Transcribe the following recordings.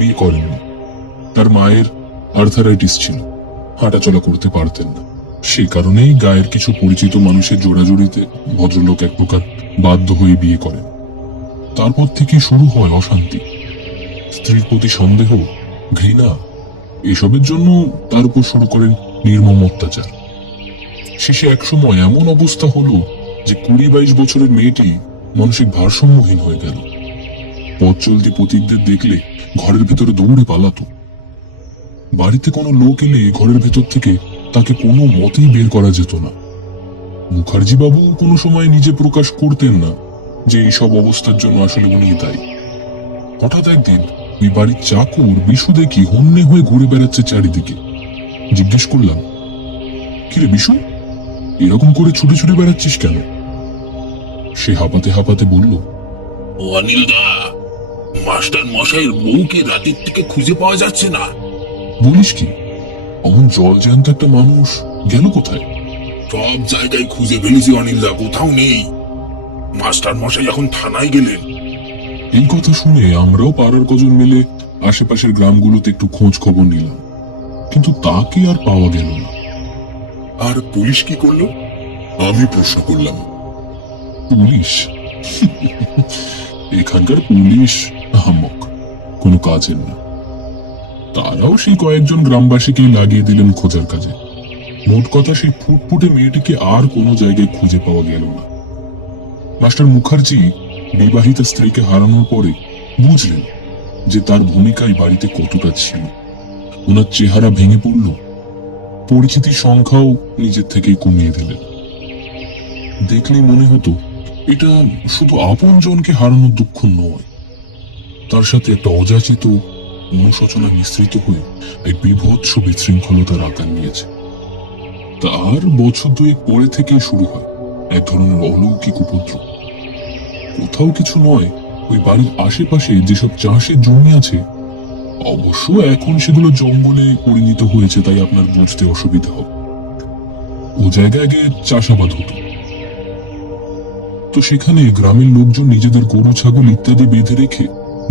বিয়ে করেননি। তার মায়ের আর্থারাইটিস ছিল, হাঁটাচলা করতে পারতেন না। সে কারণেই গায়ের কিছু পরিচিত মানুষের জোড়াজুড়িতে ভদ্রলোক এক প্রকার বাধ্য হয়ে বিয়ে করেন। তারপর থেকে শুরু হয় অশান্তি, স্ত্রীর প্রতি সন্দেহ, ঘৃণা। এসবের জন্য তার উপর শুরু করেন নির্মম অত্যাচার। শেষে একসময় এমন অবস্থা হলো যে 20-22 বছরের মেয়েটি মানসিক ভারসাম্যহীন হয়ে গেল। পথ চলতি পথিকদের দেখলে ঘরের ভেতরে দৌড়ে পালাতো। বাড়িতে কোনো লোক এলে ঘরের ভেতর থেকে তাকে কোনো মতেই বের করা যেত না। মুখার্জি বাবু কোনো সময় নিজে প্রকাশ করতেন না যে এইসব অবস্থার জন্য আসলে উনি দায়ী। হঠাৎ একদিন ওই বাড়ির চাকর বিশু দেখি হন্যে হয়ে ঘুরে বেড়াচ্ছে চারিদিকে। জিজ্ঞেস করলাম, কিরে বিশু, এরকম করে ছুটে ছুটে বেড়াচ্ছিস কেন? সে হাঁপাতে হাঁপাতে বলল, ও অনিল দা, মাস্টার মশাইয়ের বউকে রাতের থেকে খুঁজে পাওয়া যাচ্ছে না। বলিস কি? অমন জল জ্যান্ত একটা মানুষ গেল কোথায়? সব জায়গায় খুঁজে ফেলেছি অনিল দা, কোথাও নেই। মাস্টার মশাই এখন থানায় গেলেন। এই কথা শুনে আমরাও পাড়ার কজন মিলে আশেপাশের গ্রামগুলোতে একটু খোঁজ খবর নিলাম, কিন্তু তাকে আর পাওয়া গেল না। আর পুলিশ কি করলো? আমি প্রশ্ন করলাম। পুলিশ? এখানকার পুলিশ আহাম্মক, কোনো কাজের না। তারাও সেই কয়েকজন গ্রামবাসীকে লাগিয়ে দিলেন খোঁজার কাজে। মোট কথা, সেই ফুটফুটে মেয়েটিকে আর কোনো জায়গায় খুঁজে পাওয়া গেল না। মাস্টার মুখার্জি বিবাহিত স্ত্রীকে হারানোর পরে বুঝলেন যে তার ভূমিকাই বাড়িতে কতটা ছিল। ওনার চেহারা ভেঙে পড়ল, পরিচিতির সংখ্যাও নিজের থেকেই কমিয়ে দিলেন। দেখলেই মনে হতো এটা শুধু আপন জনকে হারানোর দুঃখ নয়, তার সাথে একটা অযাচিত অনুশোচনা মিশ্রিত হয়ে এক বিভৎস বিশৃঙ্খলতার আকার নিয়েছে। তার বছর দুয়েক পরে থেকেই শুরু হয় এক ধরনের অলৌকিক উপদ্রব। কোথাও কিছু নয়, ওই বাড়ির আশেপাশে যেসব চাষের জমি আছে, অবশ্য এখন সেগুলো জঙ্গলে পরিণত হয়েছে, তাই আপনার বুঝতে অসুবিধা হবে। ও জায়গায় আগে চাষাবাদ হতো। তো সেখানে গ্রামের লোকজন নিজেদের গরু ছাগল ইত্যাদি বেঁধে রেখে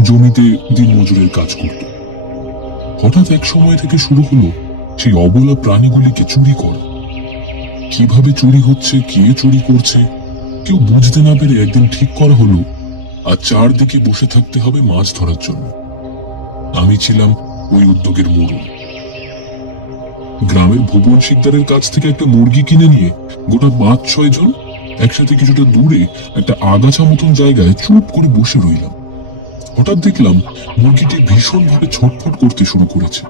জমিতে দিনমজুরের কাজ করত। হঠাৎ এক সময় থেকে শুরু হলো সেই অবলা প্রাণীগুলিকে চুরি করা। কিভাবে চুরি হচ্ছে, কে চুরি করছে, কেউ বুঝতে না পেরে একদিন ঠিক করা হলো আর চারদিকে বসে থাকতে হবে মাছ ধরার জন্য। আমি ছিলাম ওই উদ্যোগের মোড়ল। গ্রামের ভুবন শিকদারের কাছ থেকে একটা মুরগি কিনে নিয়ে গোটা 5-6 জন একসাথে কিছুটা দূরে একটা আগাছা মতন জায়গায় চুপ করে বসে রইলাম। হঠাৎ দেখলাম মুরগিটি ভীষণভাবে ছটফট করতে শুরু করেছে।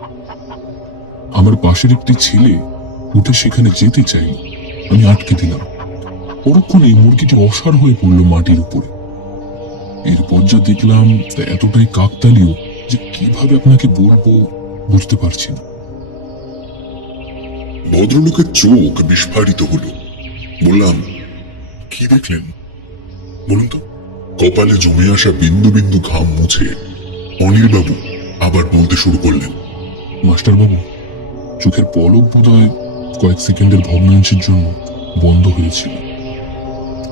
আমার পাশের একটি ছেলে উঠে সেখানে যেতে চাইল, আমি আটকে দিলাম। পরক্ষণে মুরগিটি অসাড় হয়ে পড়ল মাটির উপরে। এরপর যা দেখলাম তা এতটাই কাকতালীয় যে কিভাবে আপনাকে বলবো বুঝতে পারছি না। ভদ্রলোকের চোখ বিস্ফারিত হলো। বললাম, কি দেখলেন বলুন তো? কপালে জমে আসা বিন্দু বিন্দু ঘাম মুছে অনিল বাবু আবার বলতে শুরু করলেন, মাস্টার বাবু, চোখের পলক বোধহয় কয়েক সেকেন্ডের ভগ্নাংশের জন্য বন্ধ হয়েছিল।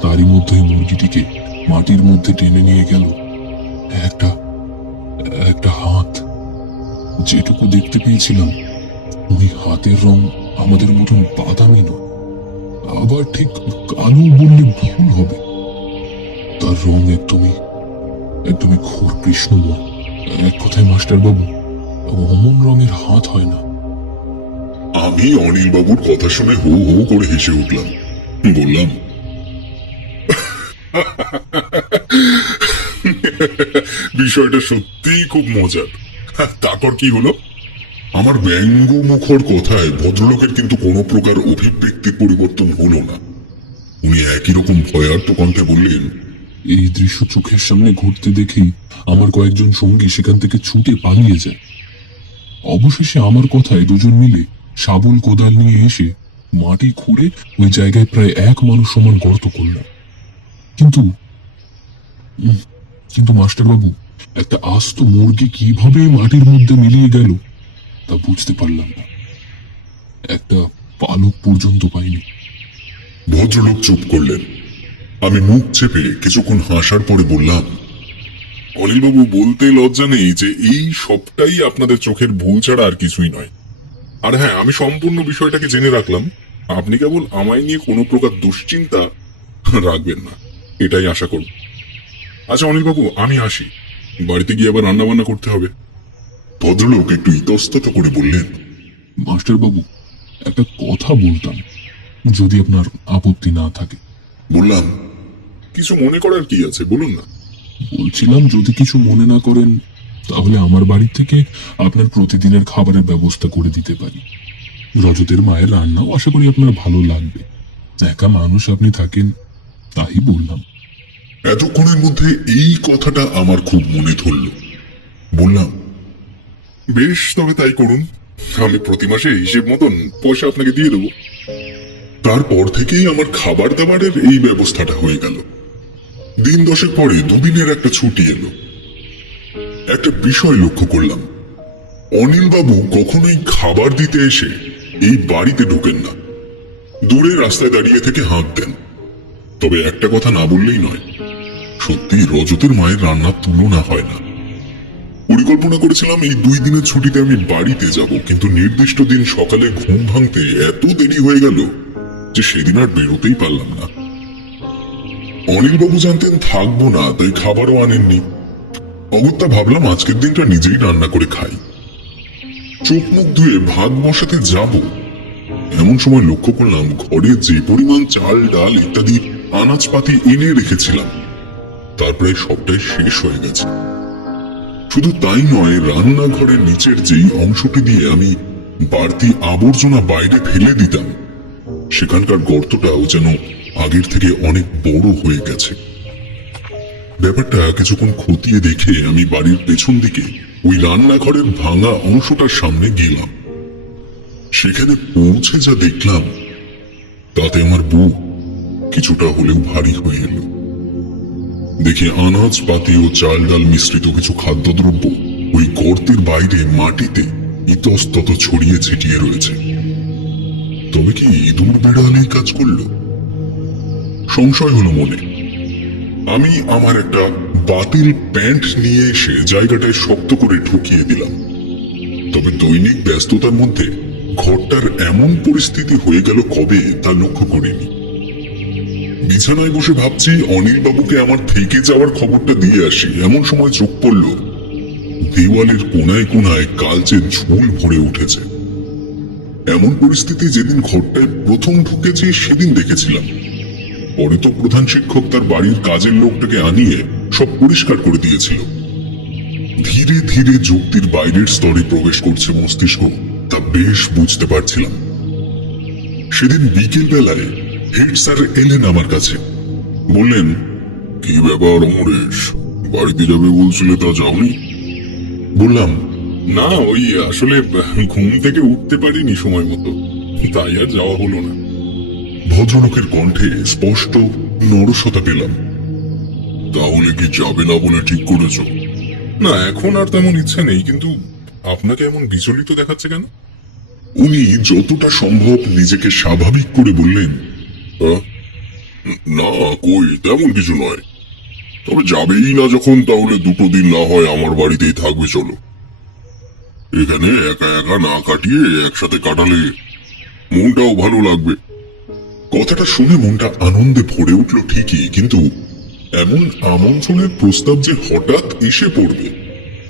তারই মধ্যে মুরগিটিকে মাটির মধ্যে টেনে নিয়ে গেল একটা একটা হাত। যেটুকু দেখতে পেয়েছিলাম ওই হাতের রং আমাদের মতন বাদামি নয়, আবার ঠিক কালো বললে ভুল হবে। তার রং একদমই ঘোর কৃষ্ণময়। এক কথায় মাস্টার বাবু, অমন রঙের হাত হয় না। আমি অনিল বাবুর কথা শুনে হো হো করে হেসে উঠলাম। বললাম, বিষয়টা সত্যিই খুব মজার। তারপর কি হলো? আমার ব্যঙ্গ মুখর কথায় ভদ্রলোকের কিন্তু কোনো প্রকার অভিব্যক্তির পরিবর্তন হলো না। উনি একই রকম ভয়ার্ত কণ্ঠে বললেন, এই দৃশ্য চোখের সামনে ঘটতে দেখেই আমার কয়েকজন সঙ্গী সেখান থেকে ছুটে পালিয়ে যায়। অবশেষে আমার কথায় দুজন মিলে শাবল কোদাল নিয়ে এসে মাটি খুঁড়ে ওই জায়গায় প্রায় 1 মানুষ সমান গর্ত করলাম। কিন্তু কিন্তু মাস্টার বাবু, একটা আস্ত মুরগি কিভাবে মাটির মধ্যে মিলিয়ে গেল তা বুঝতে পারলাম না। একটা পালক পর্যন্ত পাইনি। ভদ্রলোক চুপ করলেন। আমি মুখ চেপে কিছুক্ষণ হাসার পরে বললাম, অনিলবাবু, বলতে লজ্জা নেই যে এই সবটাই আপনাদের চোখের ভুল ছাড়া আর কিছুই নয়। আর হ্যাঁ, আমি সম্পূর্ণ বিষয়টাকে জেনে রাখলাম। আপনি কেবল আমায় নিয়ে কোনো প্রকার দুশ্চিন্তা রাখবেন না, এটাই আশা করব। আচ্ছা অনিলবাবু, আমি আসি। বাড়িতে গিয়ে আবার রান্না বান্না করতে হবে। ভদ্রলোক একটু ইতস্তত করে বললেন, মাস্টার বাবু, একটা কথা বলতাম, যদি আপনার আপত্তি না থাকে। বললাম, কিছু মনে করার কি আছে, বলুন না। বলছিলাম, যদি কিছু মনে না করেন তাহলে আমার বাড়ি থেকে আপনার প্রতিদিনের খাবারের ব্যবস্থা করে দিতে পারি। রজতের মায়ের রান্নাও আশা করি আপনার ভালো লাগবে। একা মানুষ আপনি থাকেন, তাই বললাম। এতক্ষণের মধ্যে এই কথাটা আমার খুব মনে ধরল। বললাম, বেশ, তবে তাই করুন। আমি প্রতি মাসে হিসেব মতন পয়সা আপনাকে দিয়ে দেবো। তারপর থেকেই আমার খাবার দাবারের এই ব্যবস্থাটা হয়ে গেল। দিন 10 পরে দুদিনের একটা ছুটি এলো। একটা বিষয় লক্ষ্য করলাম, অনিলবাবু কখনোই খাবার দিতে এসে এই বাড়িতে ঢোকেন না। দূরে রাস্তায় দাঁড়িয়ে থেকে হাঁক দেন। তবে একটা কথা না বললেই নয়, সত্যি রজতের মায়ের রান্নার তুলনা হয় না। পরিকল্পনা করেছিলাম এই 2 দিনের ছুটিতে আমি বাড়িতে যাব, কিন্তু নির্দিষ্ট দিন সকালে ঘুম ভাঙতে এত দেরি হয়ে গেল যে সেদিন আর বেরোতেই পারলাম না। অনিলবাবু জানতেন থাকবো না, তাই খাবারও আনেননি। অগত্যা ভাবলাম আজকের দিনটা নিজেই রান্না করে খাই। চোখ মুখ ধুয়ে ভাত বসাতে যাব, এমন সময় লক্ষ্য করলাম ঘরে যে পরিমাণ চাল ডাল ইত্যাদি আনাজপাতি এনে রেখেছিলাম তার প্রায় সবটাই শেষ হয়ে গেছে। শুধু তাই নয়, রান্নাঘরের নিচের যেই অংশটি দিয়ে আমি বাড়তি আবর্জনা বাইরে ফেলে দিতাম, সেখানকার গর্তটাও যেন আগের থেকে অনেক বড় হয়ে গেছে। ব্যাপারটা কিছুক্ষণ খতিয়ে দেখে আমি বাড়ির পেছন দিকে ওই রান্নাঘরের ভাঙা অংশটার সামনে গেলাম। সেখানে পৌঁছে যা দেখলাম, তাতে আমার বুক কিছুটা হলেও ভারী হয়ে এলো। দেখে আনাজপাতি ও চাল ডাল মিশ্রিত কিছু খাদ্যদ্রব্য ওই গর্তের বাইরে মাটিতে ইতস্তত ছড়িয়ে ছিটিয়ে রয়েছে। তবে কি ইঁদুর বেড়াল এই কাজ করল? সংশয় হলো মনে। আমি আমার একটা বাতিল প্যান্ট নিয়ে এসে জায়গাটায় শক্ত করে ঢুকিয়ে দিলাম। তবে দৈনিক ব্যস্ততার মধ্যে ঘরটার এমন পরিস্থিতি হয়ে গেল কবে তা লক্ষ্য করিনি। বিছানায় বসে ভাবছি অনিলবাবুকে আমার থেকে যাওয়ার খবরটা দিয়ে আসি, এমন সময় চোখ পড়ল দেওয়ালের কোনায় কোনায় কালচে ঝুল ভরে উঠেছে। এমন পরিস্থিতি যেদিন ঘরটায় প্রথম ঢুকেছি সেদিন দেখেছিলাম। পরে তো প্রধান শিক্ষক তার বাড়ির কাজের লোকটাকে আনিয়ে সব পরিষ্কার করে দিয়েছিল। ধীরে ধীরে যুক্তির বাইরের স্তরে প্রবেশ করছে মস্তিষ্ক, তা বেশ বুঝতে পারছিলাম। সেদিন বিকেল বেলায় হেড স্যার এলেন আমার কাছে। বললেন, কি ব্যাপার অমরেশ, বাড়িতে যাবে বলছিলে তা যাওনি? বললাম, না, ওই আসলে ঘুম থেকে উঠতে পারিনি সময় মতো, তাই আর যাওয়া হলো না। ভদ্রলোকের কণ্ঠে স্পষ্ট নরসতা পেলাম। তাহলে কি যাবে না বলে ঠিক করেছ? না, এখন আর তেমন ইচ্ছে নেই, কিন্তু আপনাকে এমন বিচলিত দেখাচ্ছে কেন? উনি যতটা সম্ভব নিজেকে স্বাভাবিক করে বললেন, না কই তেমন কিছু নয়, তবে যাবেই না যখন তাহলে 2 দিন না হয় আমার বাড়িতেই থাকবে। চলো, এখানে একা একা না কাটিয়ে একসাথে কাটালে মনটাও ভালো লাগবে। কথাটা শুনে মনটা আনন্দে ভরে উঠল ঠিকই, কিন্তু এমন আমন্ত্রণের প্রস্তাব যে হঠাৎ এসে পড়বে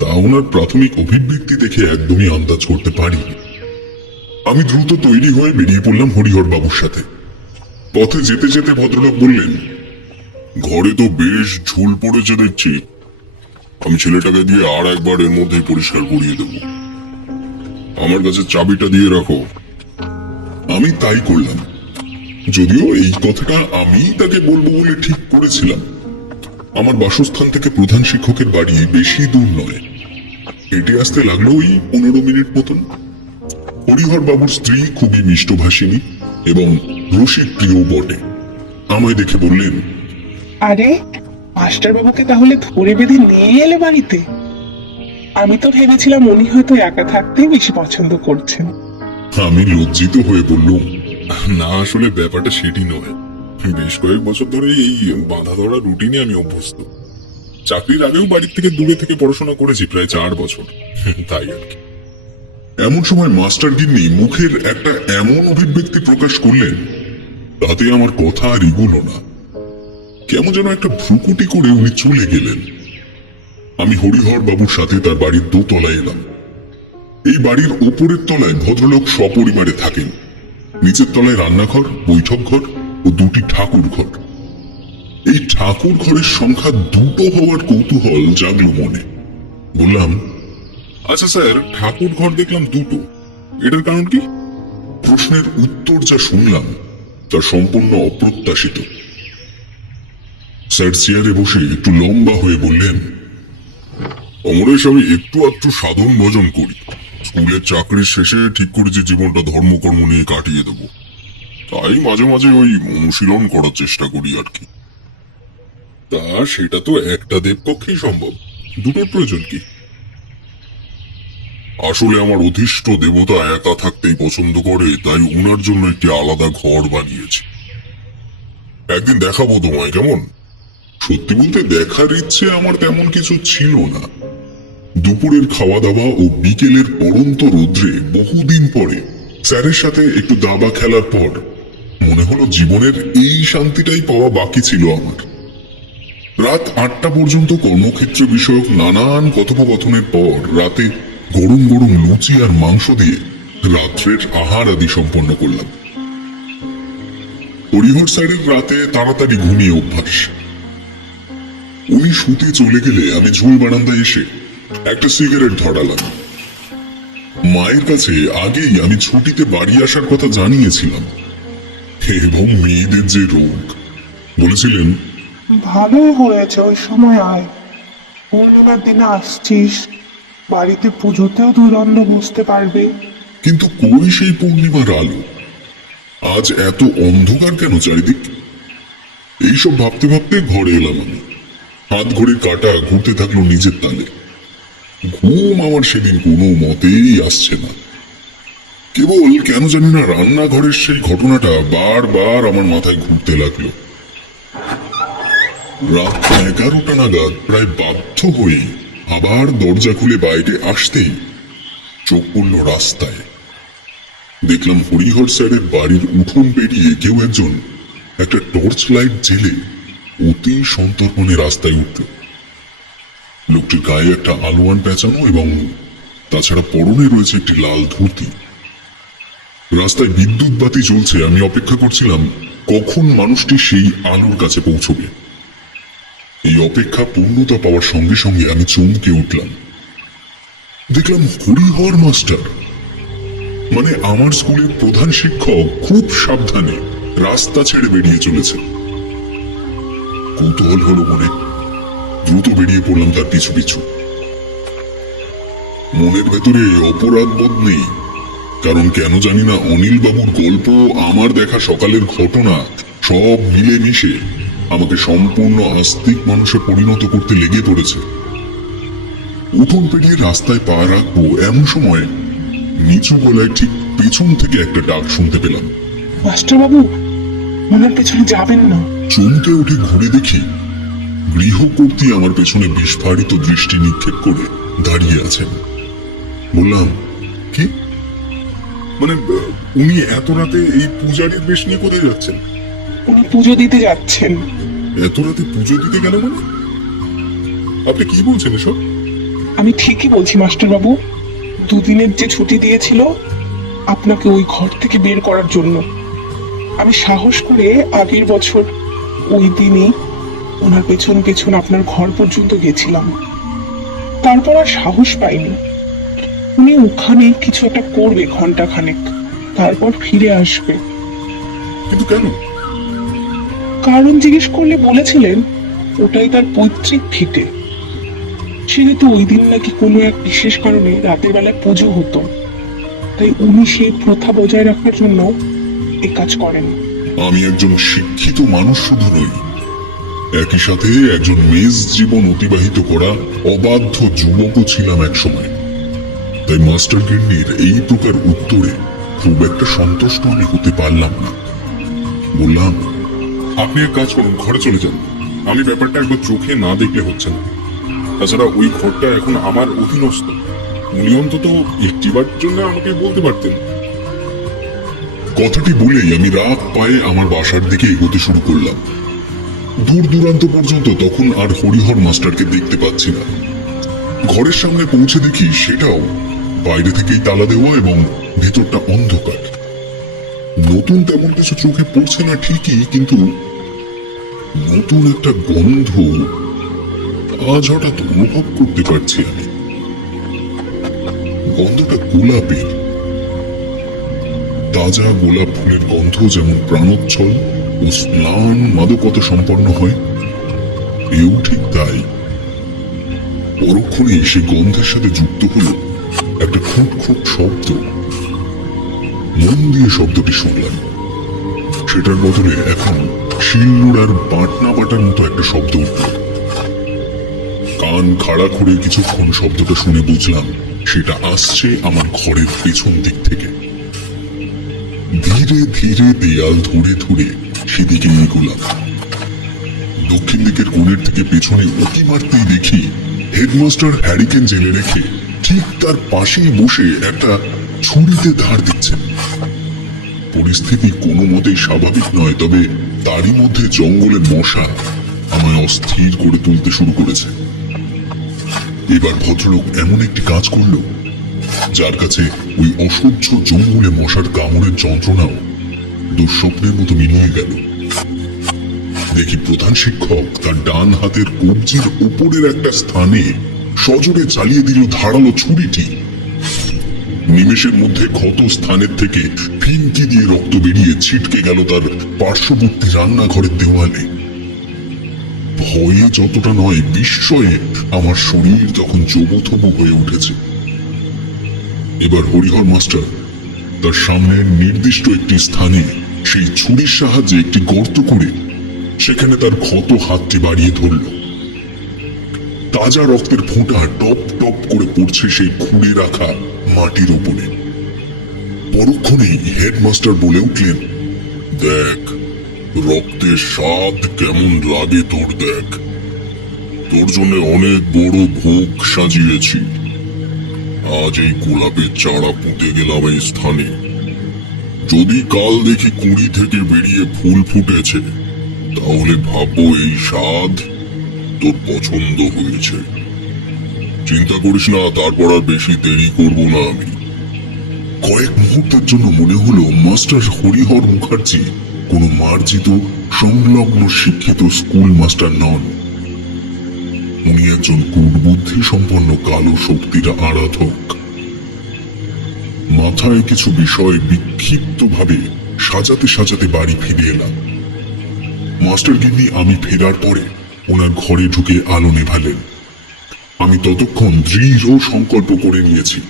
তা ওনার প্রাথমিক অভিব্যক্তি দেখে একদমই আন্দাজ করতে পারিনি। আমি দ্রুত তৈরি হয়ে বেরিয়ে পড়লাম হরিহর বাবুর সাথে। পথে যেতে যেতে ভদ্রলোক বললেন, ঘরে তো বেশ ঝুল পড়েছে দেখছি, আমি ছেলেটাকে দিয়ে আর একবার এর মধ্যেই পরিষ্কার করিয়ে দেব। আমার কাছে চাবিটা দিয়ে রাখো। আমি তাই করলাম, যদিও এই কথাটা আমি তাকে বলবো বলে ঠিক করেছিলাম। আমার বাসস্থান থেকে প্রধান শিক্ষকের বাড়ি বেশি দূর নয়, হেঁটে আসতে লাগলো ওই 15 মিনিট মতন। হরিহর বাবুর স্ত্রী খুবই মিষ্টভাষিনী এবং রসিক প্রিয় বটে। আমায় দেখে বললেন, আরে, মাস্টার বাবুকে তাহলে ধরে বেঁধে নিয়ে এলে বাড়িতে? আমি তো ভেবেছিলাম উনি হয়তো একা থাকতেই বেশি পছন্দ করছেন। আমি লজ্জিত হয়ে বললুম, না, আসলে ব্যাপারটা সেটি নয়। বেশ কয়েক বছর ধরে এই বাঁধা ধরা রুটিনে আমি অভ্যস্ত। চাকরির আগেও বাড়ির থেকে দূরে থেকে পড়াশোনা করেছি প্রায় 4 বছর। তাই আর কি। এমন সময় মাস্টার গিন্নি মুখের একটা এমন অভিব্যক্তি প্রকাশ করলেন, তাতে আমার কথা আর এগুলো না। কেমন যেন একটা ভ্রুকুটি করে উনি চলে গেলেন। আমি হরিহর বাবুর সাথে তার বাড়ির দোতলায় এলাম। এই বাড়ির ওপরের তলায় ভদ্রলোক সপরিবারে থাকেন। নিচের তলায় রান্নাঘর, বৈঠক ঘর ও 2টি ঠাকুর ঘর। এই ঠাকুর ঘরের সংখ্যা 2টো হওয়ার কৌতূহল জাগলো মনে। বললাম, আচ্ছা স্যার, ঠাকুর ঘর দেখলাম 2টো, এটার কারণ কি? প্রশ্নের উত্তর যা শুনলাম তা সম্পূর্ণ অপ্রত্যাশিত। স্যার চেয়ারে বসে একটু লম্বা হয়ে বললেন, অমরেশ, আমি একটু আধটু সাধন ভজন করি। স্কুলের চাকরির শেষে ঠিক করেছি জীবনটা ধর্মকর্ম নিয়ে কাটিয়ে দেব। তাই মাঝে মাঝে ওই অনুশীলন করার চেষ্টা করি আর কি। তা সেটা তো একটা দেবকক্ষেই সম্ভব, 2টোর প্রয়োজন কি? আসলে আমার অধিষ্ঠ দেবতা একা থাকতেই পছন্দ করে, তাই উনার জন্য একটি আলাদা ঘর বানিয়েছি। একদিন দেখাবো তোমায়, কেমন? সত্যি বলতে দেখার ইচ্ছে আমার তেমন কিছু ছিল না। দুপুরের খাওয়া দাওয়া ও বিকেলের পড়ন্ত রৌদ্রে বহুদিন পরে স্যারের সাথে একটু দাবা খেলার পর মনে হলো জীবনের এই শান্তিটাই পাওয়া বাকি ছিল আমার। রাত 8টা পর্যন্ত কর্মক্ষেত্র বিষয়ক নানান কথোপকথনের পর রাতে গরম গরম লুচি আর মাংস দিয়ে রাত্রের আহার আদি সম্পন্ন করলাম। হরিহর স্যারের রাতে তাড়াতাড়ি ঘুমিয়ে অভ্যাস। উনি শুতে চলে গেলে আমি ঝুল বারান্দায় এসে একটা সিগারেট ধরালাম। মায়ের কাছে আগেই আমি ছুটিতে বাড়ি আসার কথা জানিয়েছিলাম এবং মেয়েদের যে রোগ, বলেছিলেন, ভালোই হয়েছে ওই সময় আয়। পূর্ণিমার দিনে আসছিস, বাড়িতে পুজোতেও দুরন্ত বুঝতে পারবে। কিন্তু কই সেই পূর্ণিমার আলো? আজ এত অন্ধকার কেন চারিদিক? এইসব ভাবতে ভাবতে ঘরে এলাম আমি। হাত ঘড়ির কাঁটা ঘুরতে থাকলো নিজের তালে। ঘুম আমার সেদিন কোনো মতেই আসছে না। কেবল কেন জানি না রান্নাঘরের সেই ঘটনাটা বারবার আমার মাথায় ঘুরতে লাগলো। রাত 11টা নাগাদ প্রায় বাধ্য হয়ে আবার দরজা খুলে বাইরে আসতেই চোখ পড়ল রাস্তায়। দেখলাম হরিহর স্যারের বাড়ির উঠোন পেরিয়ে কেউ একজন একটা টর্চ লাইট জেলে অতি সন্তর্পণে রাস্তায় উঠল। লোকটির গায়ে একটা আলোয়ান পেঁচানো এবং তাছাড়া পরনে রয়েছে একটি লাল ধুতি। রাস্তায় বিদ্যুৎ বাতি জ্বলছে। আমি অপেক্ষা করছিলাম কখন মানুষটি সেই আলোর কাছে পৌঁছবে। এই অপেক্ষা পূর্ণতা পাওয়ার সঙ্গে সঙ্গে আমি চমকে উঠলাম। দেখলাম হরিহর মাস্টার, মানে আমার স্কুলের প্রধান শিক্ষক, খুব সাবধানে রাস্তা ছেড়ে বেরিয়ে চলেছে। কৌতূহল হলো মনে, দ্রুত বেরিয়ে পড়লাম তার পিছু পিছু। মনের ভেতরে অপরাধ বোধ নেই, কারণ কেন জানি না অনিল বাবুর গল্প, আমার দেখা সকালের ঘটনা সব মিলেমিশে আমাকে সম্পূর্ণ আস্তিক মানুষে পরিণত করতে লেগে পড়েছে। উঠোন পেরিয়ে রাস্তায় পা রাখবো এমন সময় নিচু গলায় ঠিক পেছন থেকে একটা ডাক শুনতে পেলাম, মাস্টার বাবু, ওনার পেছনে যাবেন না। চমকে উঠে ঘুরে দেখি গৃহকর্ত্রী আমার পেছনে বিস্ফারিত দৃষ্টি নিক্ষেপ করে দাঁড়িয়ে আছেন। বললাম, কি? মানে উনি এত রাতে এই পূজারীর বেশ নিয়ে কোথায় যাচ্ছেন? উনি পুজো দিতে যাচ্ছেন। এত রাতে পুজো দিতে গেল মানে? আপনি কি বলছেন এসব? আমি ঠিকই বলছি মাস্টার বাবু। 2 দিনের যে ছুটি দিয়েছিল আপনাকে ওই ঘর থেকে বের করার জন্য, আমি সাহস করে আগের বছর ওই দিনই ওনার পেছন পেছন আপনার ঘর পর্যন্ত গেছিলাম। তারপর আর সাহস পাইনি। উনি ওখানে কিছু একটা করবে ঘন্টাখানেক, তারপর ফিরে আসবে। কিন্তু কেন? কারণ জিজ্ঞেস করলে বলেছিলেন ওটাই তার পৈতৃক ভিটে। সেহেতু ওই দিন নাকি কোনো এক বিশেষ কারণে রাতের বেলায় পুজো হতো, তাই উনি সেই প্রথা বজায় রাখার জন্য এই কাজ করেন। আমি একজন শিক্ষিত মানুষ শুধু নই, একই সাথে একজন মেজ জীবন অতিবাহিত করা অবাধ্য যুবকও ছিলাম এক সময়। তাই মাস্টার গিন্নির এই প্রকার উত্তরে খুব একটা সন্তুষ্ট আমি হতে পারলাম না। বললাম, আপনি এক কাজ করুন, ঘরে চলে যান। আমি ব্যাপারটা একবার চোখে না দেখলে হচ্ছে না। তাছাড়া ওই ঘরটা এখন আমার অধীনস্থ। উনি অন্তত একটিবার জন্য আমাকে বলতে পারতেন। কথাটি বলেই আমি রাগ পায়ে আমার বাসার দিকে এগোতে শুরু করলাম। দূর দূরান্ত পর্যন্ত তখন আর হরিহর মাস্টারকে দেখতে পাচ্ছি না। ঘরের সামনে পৌঁছে দেখি সেটাও বাইরে থেকেই তালা দেওয়া এবং ভেতরটা অন্ধকার। নতুন তেমন কিছু চোখে পড়ছে না ঠিকই, কিন্তু নতুন একটা গন্ধ আজ হঠাৎ অনুভব করতে পারছি আমি। গন্ধটা গোলাপের। তাজা গোলাপ ফুলের গন্ধ যেমন প্রাণোচ্ছল ও স্নান মাদকতা সম্পন্ন হয়, এও ঠিক তাই। পরক্ষণে সে গন্ধের সাথে যুক্ত হল একটা খুঁট খুঁট শব্দ। মন দিয়ে শব্দটি শুনলাম। সেটার বদলে এখন শিলনোড়ার বাটনা বাটার মতো একটা শব্দ উঠল। কান খাড়া করে কিছুক্ষণ শব্দটা শুনে বুঝলাম সেটা আসছে আমার ঘরের পেছন দিক থেকে। ধীরে ধীরে দেয়াল ধরে ধরে সেদিকে এগোলাম। দক্ষিণ দিকের কোণের থেকে পেছনে উঁকি মারতেই দেখি হেডমাস্টার হ্যারিকেন জেলে রেখে ঠিক তার পাশেই বসে একটা ছুরিতে ধার দিচ্ছেন। পরিস্থিতি কোনো মতেই স্বাভাবিক নয়, তবে তারই মধ্যে জঙ্গলের মশা আমায় অস্থির করে তুলতে শুরু করেছে। এবার ভদ্রলোক এমন একটি কাজ করলো যার কাছে ওই অসহ্য জঙ্গলে মশার কামড়ের যন্ত্রণাও দুঃস্বপ্নের মতো মিলিয়ে গেল। দেখি প্রধান শিক্ষক তার ডান হাতের কবজির উপরের একটা স্থানে সজোরে চালিয়ে দিল ধারালো ছুরিটি। নিমেষের মধ্যে ক্ষত স্থানের থেকে ফিনকি দিয়ে রক্ত বেরিয়ে ছিটকে গেল তার পার্শ্ববর্তী রান্নাঘরের দেওয়ালে। ভয়ে যতটা নয়, বিস্ময়ে আমার শরীর তখন জবুথবু হয়ে উঠেছে। এবার হরিহর মাস্টার তার সামনের নির্দিষ্ট একটি স্থানে সেই ছুরির সাহায্যে একটি গর্ত করে সেখানে তার ক্ষত হাতটি বাড়িয়ে ধরল। তাজা রক্তের ফোঁটা টপ টপ করে পড়ছে সেই খুঁড়ে রাখা মাটির উপরে। পরক্ষণেই হেডমাস্টার বলে উঠলেন, দেখ রক্তের স্বাদ কেমন লাগে তোর, দেখ তোর জন্য অনেক বড় ভোগ সাজিয়েছি। আজ এই গোলাপের চারা পুঁতে গেলাম এই স্থানে। যদি কাল দেখি কুঁড়ি থেকে বেরিয়ে ফুল ফুটেছে, তাহলে ভাববো এই স্বাদ তোর পছন্দ হয়েছে। চিন্তা করিস না, তারপর আর বেশি দেরি করব না আমি। কয়েক মুহূর্তের জন্য মনে হলো মাস্টার হরিহর মুখার্জি কোনো মার্জিত সংলগ্ন শিক্ষিত স্কুল মাস্টার নন। উনি একজন কূটবুদ্ধি সম্পন্ন কালো শক্তির আরাধক। মাথায় কিছু বিষয় বিক্ষিপ্ত ভাবে সাজাতে সাজাতে বাড়ি ফিরে এলাম। মাস্টার গিন্নি আমি ফেরার পরে ওনার ঘরে ঢুকে আলো নেভালেন। আমি ততক্ষণ দৃঢ় সংকল্প করে নিয়েছি,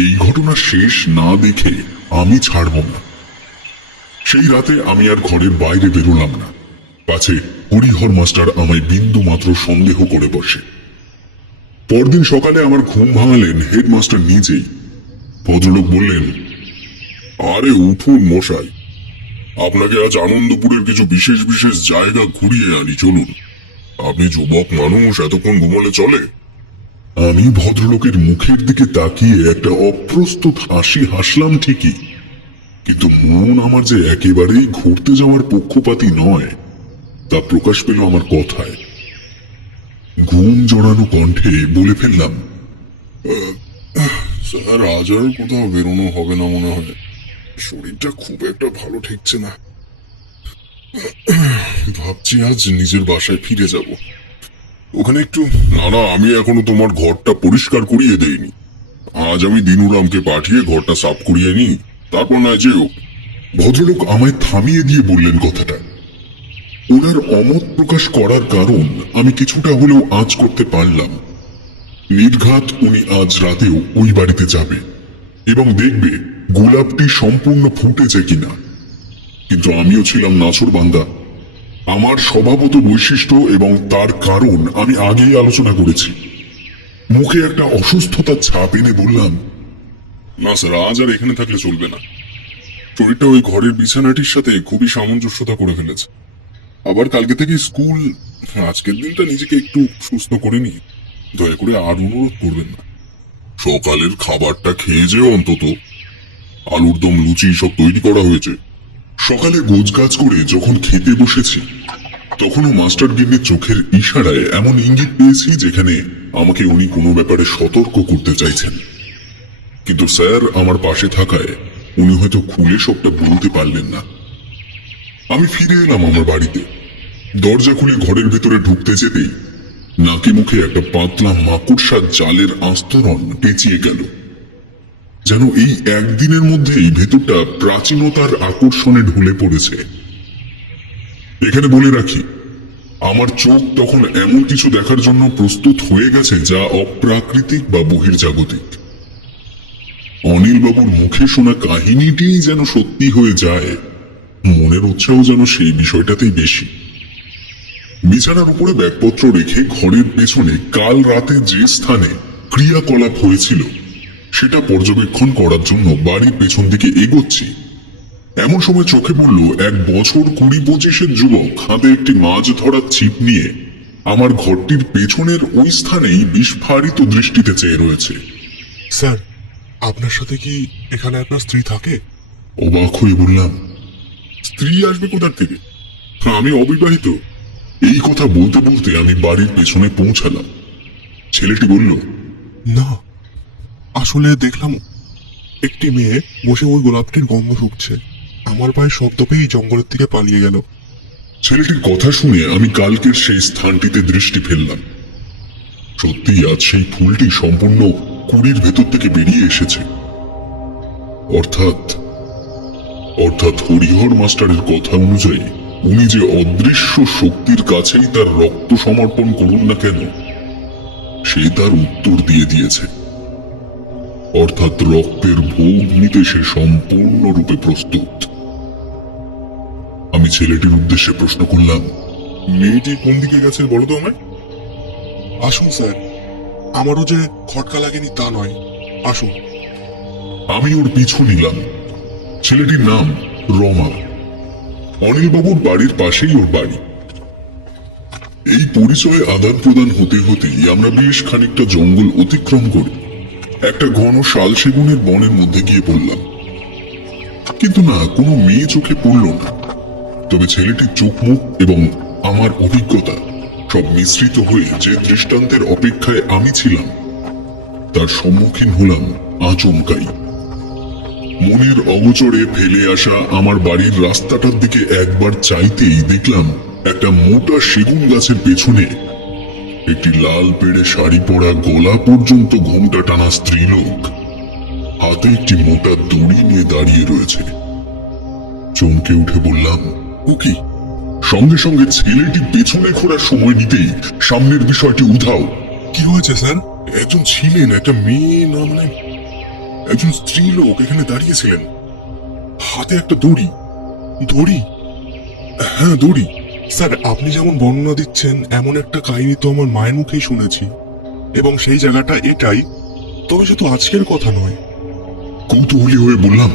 এই ঘটনা শেষ না দেখে আমি ছাড়ব না। সেই রাতে আমি আর ঘরের বাইরে বেরোলাম না, পাছে হরিহর মাস্টার আমায় বিন্দু মাত্র সন্দেহ করে বসে। পরদিন সকালে আমার ঘুম ভাঙালেন হেডমাস্টার নিজেই। ভদ্রলোক বললেন, আরে উঠুন মশাই, আপনাকে আজ আনন্দপুরের কিছু বিশেষ বিশেষ জায়গা ঘুরিয়ে আনি, চলুন। আপনি যুবক মানুষ, এতক্ষণ ঘুমলে চলে? আমি ভদ্রলোকের মুখের দিকে তাকিয়ে একটা অপ্রস্তুত হাসি হাসলাম ঠিকই, কিন্তু মন আমার যে একেবারেই ঘুরতে যাওয়ার পক্ষপাতী নয় তা প্রকাশ পেল আমার কথায়। ঘুম জড়ানো কণ্ঠে বলে ফেললাম, স্যার আজ আর কোথাও বেরোনো হবে না মনে হয়। শরীরটা খুব একটা ভালো ঠেকছে না। ভাবছি আজ নিজের বাসায় ফিরে যাব। ওখানে একটু না, আমি এখনো তোমার ঘরটা পরিষ্কার করিয়ে দেইনি। আজ আমি দিনুরামকে পাঠিয়ে ঘরটা সাফ করিয়ে নি, তারপর না যেও। ভদ্রলোক আমায় থামিয়ে দিয়ে বললেন কথাটা। ওনার অমত প্রকাশ করার কারণ আমি কিছুটা হলেও আঁচ করতে পারলাম। নির্ঘাত উনি আজ রাতেও ওই বাড়িতে যাবে এবং দেখবে গোলাপটি সম্পূর্ণ ফুটেছে কিনা। কিন্তু আমিও ছিলাম নাছোড়বান্দা। আমার স্বভাবত বৈশিষ্ট্য এবং তার কারণ আমি আগেই আলোচনা করেছি। মুখে একটা অসুস্থতার ছাপ এনে বললাম, না স্যার, আজ আর এখানে থাকলে চলবে না। শরীরটা ওই ঘরের বিছানাটির সাথে খুবই সামঞ্জস্যতা করে ফেলেছে। আবার কালকে থেকে স্কুল, আজকের দিনটা নিজেকে একটু সুস্থ করে নি, দয়া করে আর অনুরোধ করবেন না। সকালের খাবারটা খেয়ে যেও অন্তত। আলুর দম, লুচি সব তৈরি করা হয়েছে। সকালে গোছগাছ করে যখন খেতে বসেছি তখনও মাস্টার গিন্নির চোখের ইশারায় এমন ইঙ্গিত পেয়েছি যেখানে আমাকে উনি কোনো ব্যাপারে সতর্ক করতে চাইছেন। কিন্তু স্যার আমার পাশে থাকায় উনি হয়তো খুলে সবটা বলতে পারলেন না। আমি ফিরে এলাম আমার বাড়িতে। দরজা খুলে ঘরের ভেতরে ঢুকতে যেতেই নাকে মুখে একটা পাতলা মাকড়সার জালের আস্তরণ পেঁচিয়ে গেল। যেন এই একদিনের মধ্যেই ভেতরটা প্রাচীনতার আকর্ষণে ঢুলে পড়েছে। এখানে বলে রাখি, আমার চোখ তখন এমন কিছু দেখার জন্য প্রস্তুত হয়ে গেছে যা অপ্রাকৃতিক বা বহির্জাগতিক। অনিল বাবুর মুখে শোনা কাহিনীটি যেন সত্যি হয়ে যায়, মনের উৎসাহ যেন সেই বিষয়টাতেই বেশি। বিছানার উপরে ব্যাগপত্র রেখে ঘরের পেছনে কাল রাতে যে স্থানে ক্রিয়াকলাপ হয়েছিল সেটা পর্যবেক্ষণ করার জন্য বাড়ির পেছন দিকে এগোচ্ছি। এমন সময় চোখে পড়ল এক বছর 20-25-এর যুবক হাতে একটি মাছ ধরার ছিপ নিয়ে আমার ঘরটির পেছনের ওই স্থানেই বিস্ফারিত দৃষ্টিতে চেয়ে রয়েছে। স্যার, আপনার সাথে কি এখানে আপনার স্ত্রী থাকে? অবাক হয়ে বললাম, স্ত্রী আসবে কোথা থেকে? আমি অবিবাহিত। এই কথা বলতে বলতে আমি বাড়ির পেছনে পৌঁছালাম। ছেলেটি বলল, না, আসলে দেখলাম একটি মেয়ে বসে ওই গোলাপটির গন্ধ শুকছে। আমার পায়ে শব্দ পেয়েই জঙ্গলের দিকে পালিয়ে গেল। ছেলেটির কথা শুনে আমি কালকের সেই স্থানটিতে দৃষ্টি ফেললাম। সত্যি আজ সেই ফুলটি সম্পূর্ণ কুড়ির ভেতর থেকে বেরিয়ে এসেছে। অর্থাৎ হরিহর মাস্টারের কথা অনুযায়ী উনি যে অদৃশ্য শক্তির কাছেই তার রক্ত সমর্পণ করুন না কেন, সে তার উত্তর দিয়ে দিয়েছে। অর্থাৎ রক্তের ভোগ নিতে সে সম্পূর্ণরূপে প্রস্তুত। আমি ছেলেটির উদ্দেশ্যে প্রশ্ন করলাম, মেয়েটি কোন দিকে গেছে বলো তো আমায়? আসুন স্যার, আমারও যে খটকা লাগেনি তা নয়, আসুন। আমি ওর পিছু নিলাম। ছেলেটির নাম রমা। অনিলবাবুর বাড়ির পাশেই ওর বাড়ি। এই পরিচয় আদান প্রদান হতে হতেই আমরা বেশ খানিকটা জঙ্গল অতিক্রম করি একটা ঘন শাল সেগুনের বনের মধ্যে গিয়ে পড়লাম। কিন্তু না, কোনো মেয়ে চোখে পড়ল না। তবে ছেলেটির চোখ মুখ এবং আমার অভিজ্ঞতা সব মিশ্রিত হয়ে যে দৃষ্টান্তের অপেক্ষায় আমি ছিলাম তার সম্মুখীন হলাম আচমকাই। মনের অগোচরে ফেলে আসা আমার বাড়ির রাস্তাটার দিকে একবার চাইতেই দেখলাম একটা মোটা সেগুন গাছের পেছনে একটি লাল পেড়ে শাড়ি পরা গলা পর্যন্ত ঘোমটা টানা স্ত্রীলোক হাতে একটি মোটা দড়ি নিয়ে দাঁড়িয়ে রয়েছে। চমকে উঠে বললাম, ও কি? সঙ্গে সঙ্গে ছেলেটি পেছনে ঘোরার সময় নিতেই সামনের বিষয়টি উধাও। কি হয়েছে স্যার? একজন ছিলেন, একটা মেয়ে না মানে একজন স্ত্রী লোক এখানে দাঁড়িয়েছিলেন, হাতে একটা দড়ি। দড়ি? হ্যাঁ, দড়ি। স্যার, আপনি যেমন বর্ণনা দিচ্ছেন এমন একটা কাহিনী তো আমার মায়ের মুখেই শুনেছি, এবং সেই জায়গাটা এটাই। তবে সে তো আজকের কথা নয়। কৌতূহলী হয়ে বললাম,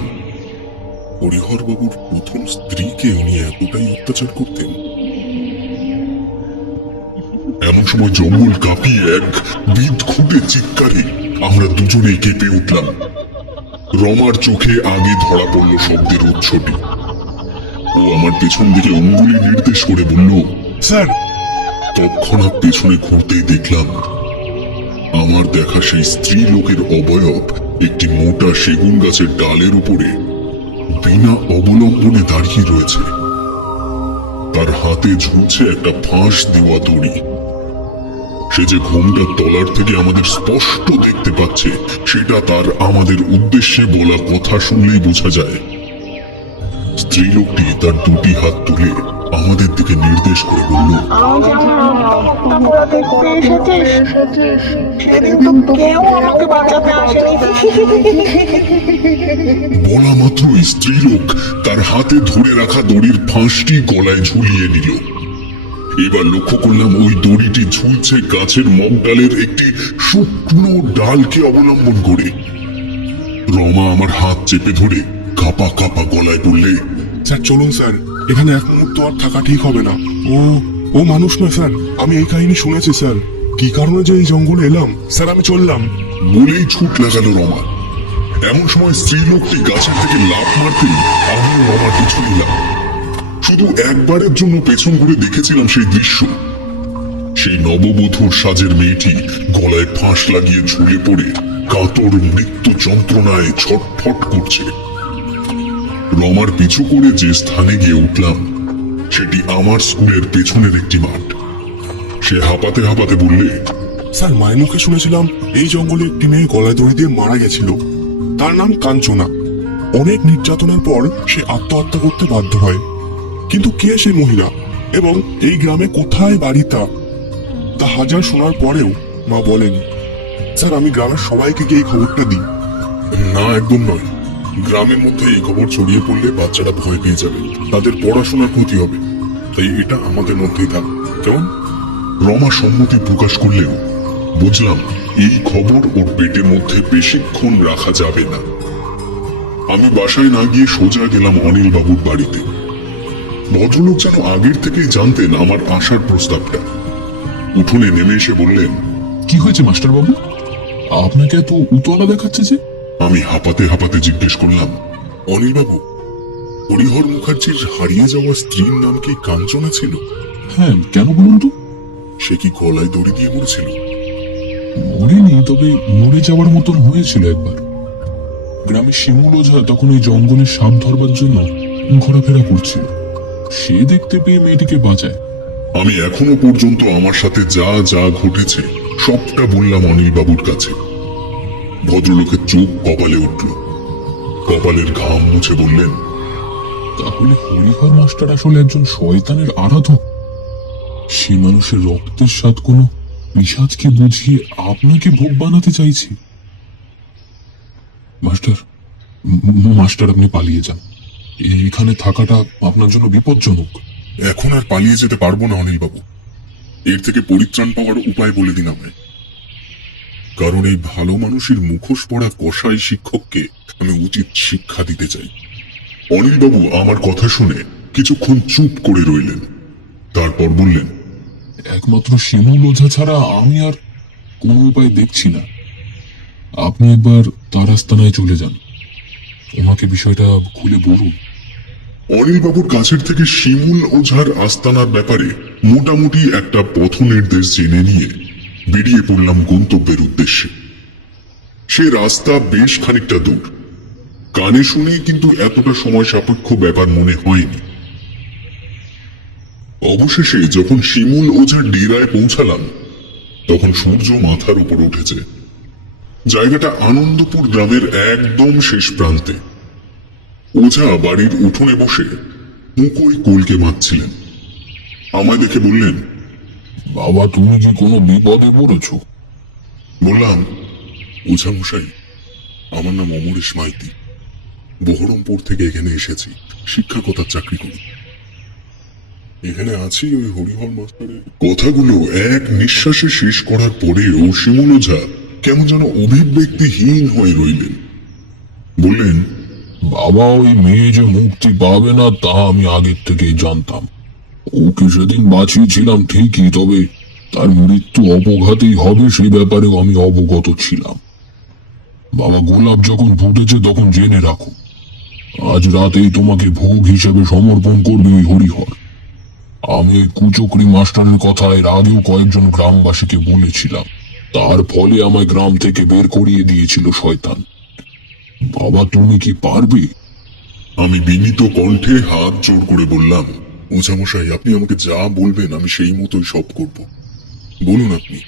হরিহর বাবুর প্রথম স্ত্রীকে উনি এতটাই অত্যাচার করতেন? এমন সময় জঙ্গল কাঁপিয়ে এক বিদঘুটে চিৎকারে আমরা দুজনেই কেঁপে উঠলাম। রমার চোখে আগে ধরা পড়ল শব্দের উৎসটি। ও আমার পেছন দিকে অঙ্গুলি নির্দেশ করে বলল, স্যার। তৎক্ষণাৎ পেছনে ঘুরতেই দেখলাম আমার দেখা সেই স্ত্রী লোকের অবয়ব একটি মোটা সেগুন গাছের ডালের উপরে বিনা অবলম্বনে দাঁড়িয়ে রয়েছে। তার হাতে ঝুলছে একটা ফাঁস দেওয়া দড়ি। সে যে ঘোমটার তলার থেকে আমাদের স্পষ্ট দেখতে পাচ্ছে সেটা তার আমাদের উদ্দেশ্যে বলা কথা শুনলেই বোঝা যায়। স্ত্রীলোকটি তার দুটি হাত তুলে আমাদের দিকে নির্দেশ করে বলল, আজ আমার আত্মহত্যা করা দেখতে এসেছিস? সেদিন তো কেউ আমাকে বাঁচাতে আসেনি। বলা মাত্রই স্ত্রীলোক তার হাতে ধরে রাখা দড়ির ফাঁসটি গলায় ঝুলিয়ে নিল। এবার লক্ষ্য করলাম ওই দড়িটি ঝুলছে গাছের মগডালের একটি শুকনো ডালকে অবলম্বন করে। রমা আমার হাত চেপে ধরে কাঁপা কাঁপা গলায় বললে, স্যার চলুন স্যার, এখানে এক মুহূর্ত আর থাকা ঠিক হবে না। ও মানুষ নয় স্যার, আমি এই কাহিনী শুনেছি স্যার। কি কারণে যে এই জঙ্গলে এলাম স্যার, আমি চললাম। বলেই ছুট লাগালো রমা। এমন সময় স্ত্রীলোকটি গাছের থেকে লাফ মারতেই আমিও রমার পিছু নিলাম। শুধু একবারের জন্য পেছন ঘুরে দেখেছিলাম সেই দৃশ্য। সেই নববধূর সাজের মেয়েটি গলায় ফাঁস লাগিয়ে ঝুলে পড়ে কাতর মৃত্যু যন্ত্রণায় ছটফট করছে। রমার পিছু করে যে স্থানে গিয়ে উঠলাম সেটি আমার স্কুলের পেছনের একটি মাঠ। সে হাঁপাতে হাঁপাতে বললে, স্যার, মায়ের মুখে শুনেছিলাম এই জঙ্গলে একটি মেয়ে গলায় দড়ি দিয়ে মারা গেছিল। তার নাম কাঞ্চনা। অনেক নির্যাতনের পর সে আত্মহত্যা করতে বাধ্য হয়। কিন্তু কে সেই মহিলা এবং এই গ্রামে কোথায় বাড়ি তা হাজার শোনার পরেও মা বলেনি। স্যার, আমি গ্রামের সবাইকে গিয়ে এই খবরটা দিই। না, একদম নয়। গ্রামের মধ্যে এই খবর ছড়িয়ে পড়লে বাচ্চারা ভয় পেয়ে যাবে, তাদের পড়াশোনার ক্ষতি হবে। তাই এটা আমাদের মধ্যেই থাক, কেমন? রমা সম্মতি প্রকাশ করলেও বুঝলাম এই খবর ওর পেটের মধ্যে বেশিক্ষণ রাখা যাবে না। আমি বাসায় না গিয়ে সোজা গেলাম অনিল বাবুর বাড়িতে। ভদ্রলোক যেন আগের থেকেই জানতেন আমার আসার প্রস্তাবটা। উঠোনে নেমে এসে বললেন, কি হয়েছে মাস্টার বাবু? আপনাকে এত উতলা দেখাচ্ছে যে? আমি হাঁপাতে হাঁপাতে জিজ্ঞেস করলাম, অনিল বাবু, হরিহর মুখার্জির হারিয়ে যাওয়া স্ত্রীর নাম কি কাঞ্চনা ছিল? হ্যাঁ, কেন বলুন তো? সে কি গলায় দড়ি দিয়ে মরেছিল? মরেনি, তবে মরে যাওয়ার মতন হয়েছিল একবার। গ্রামে শিমুল ওঝা তখন ওই জঙ্গলে সাপ ধরবার জন্য ঘোরাফেরা করছিল। সে দেখতে পেয়ে মেয়েটিকে বাঁচায়। আমি এখনো পর্যন্ত আমার সাথে যা যা ঘটেছে সবটা বললাম অনিল বাবুর কাছে। ভদ্রলোকের চোখ কপালে উঠল, কপালের ঘাম মুছে বললেন, তাহলে হরিহর মাস্টার আসলে একজন শয়তানের আরাধক। সে মানুষের রক্তের স্বাদ কোনো পিশাচকে বুঝিয়ে আপনাকে ভোগ বানাতে চাইছে। মাস্টার, মাস্টার আপনি পালিয়ে যান। এখানে থাকাটা আপনার জন্য বিপজ্জনক। এখন আর পালিয়ে যেতে পারবো না অনিল বাবু। এর থেকে পরিত্রাণ পাওয়ার উপায় বলে দিন আমায়। কারণ এই ভালো মানুষের মুখোশ পড়া কসাই শিক্ষককে আমি উচিত শিক্ষা দিতে চাই। অনিল বাবু আমার কথা শুনে কিছুক্ষণ চুপ করে রইলেন, তারপর বললেন, একমাত্র শিমুল ওঝা ছাড়া আমি আর কোনো উপায় দেখছি না। আপনি একবার তার আস্তানায় চলে যান, ওনাকে বিষয়টা খুলে বলুন। অনিল বাবুর কাছের থেকে শিমুল ওঝার আস্তানার ব্যাপারে মোটামুটি একটা পথ নির্দেশ জেনে নিয়ে বেরিয়ে পড়লাম গন্তব্যের উদ্দেশ্যে। সে রাস্তা বেশ খানিকটা দূর। কানে শুনেই কিন্তু এতটা সময় সাপেক্ষ ব্যাপার মনে হয়নি। অবশেষে যখন শিমুল ওঝার ডেরায় পৌঁছালাম তখন সূর্য মাথার উপর উঠেছে। জায়গাটা আনন্দপুর গ্রামের একদম শেষ প্রান্তে। ওঝা বাড়ির উঠোনে বসে মুকোই কোলকে মারছিলেন। আমায় দেখে বললেন, বাবা, তুমি কি কোনো বিপদে পড়েছ? বললাম, ওঝা মশাই, আমার নাম অমরেশ মাইতি। বহরমপুর থেকে এখানে এসেছি, শিক্ষকতার চাকরি করি। এখানে আছি ওই হরিহর মাস্টারের। কথাগুলো এক নিঃশ্বাসে শেষ করার পরেও শিমুল ওঝা কেমন যেন অভিব্যক্তিহীন হয়ে রইলেন। বললেন, বাবা, ওই মেয়ে যে মুক্তি পাবে না তা আমি আগের থেকেই জানতাম। ওকে সেদিন বাঁচিয়েছিলাম ঠিকই, তবে তার মৃত্যু অপঘাতেই হবে সেই ব্যাপারেও আমি অবগত ছিলাম। বাবা, গোলাপ যখন ফুটেছে তখন জেনে রাখো, আজ রাতেই তোমাকে ভোগ হিসেবে সমর্পণ করবে ওই হরিহর। আমি ওই কুচক্রি মাস্টারের কথা এর আগেও কয়েকজন গ্রামবাসীকে বলেছিলাম, তার ফলে আমায় গ্রাম থেকে বের করিয়ে দিয়েছিল শয়তান। বাবা, তুমি কি পারবে? আমি বিনীত কণ্ঠে হাত জোর করে বললাম, ওঝামশাই, আপনি আমাকে যা বলবেন আমি সেই মতোই সব করব। বলুন আপনি।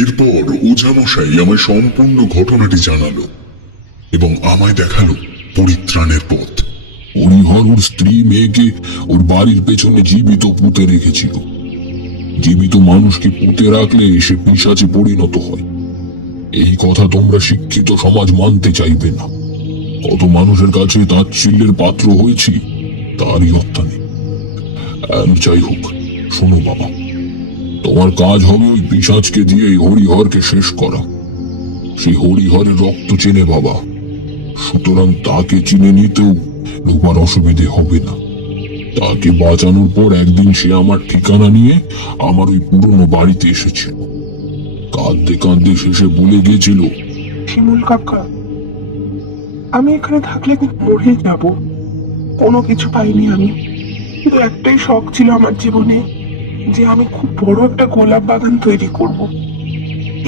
এরপর ওঝামশাই আমায় সম্পূর্ণ ঘটনাটি জানালো এবং আমায় দেখালো পরিত্রাণের পথ। হরিহর ওর স্ত্রী মেয়েকে ওর বাড়ির পেছনে জীবিত পুঁতে রেখেছিল। জীবিত মানুষকে পুঁতে রাখলে সে পিশাচে পরিণত হয়। এই কথা তোমরা শিক্ষিত সমাজ মানতে চাইবে না। কত মানুষের কাছে তাচ্ছিল্যের পাত্র হয়েছি, তারই হত্যা নেই। যাই হোক, শোনো বাবা, তোমার কাজ হবে ওই পিশাচকে দিয়ে এই হরিহরকে শেষ করা। সেই হরিহরের রক্ত চেনে বাবা, সুতরাং তাকে চিনে নিতেও রূপার অসুবিধে হবে না। তাকে বাঁচানোর পর একদিন সে আমার ঠিকানা নিয়ে আমার ওই পুরনো বাড়িতে এসেছিল। কাঁদতে কাঁদতে শেষে বলে গিয়েছিল, শিমুল কাকা, আমি এখানে থাকলে মরে যাব। কোনো কিছু পাইনি আমি, কিন্তু একটাই শখ ছিল আমার জীবনে, যে আমি খুব বড় একটা গোলাপ বাগান তৈরি করব।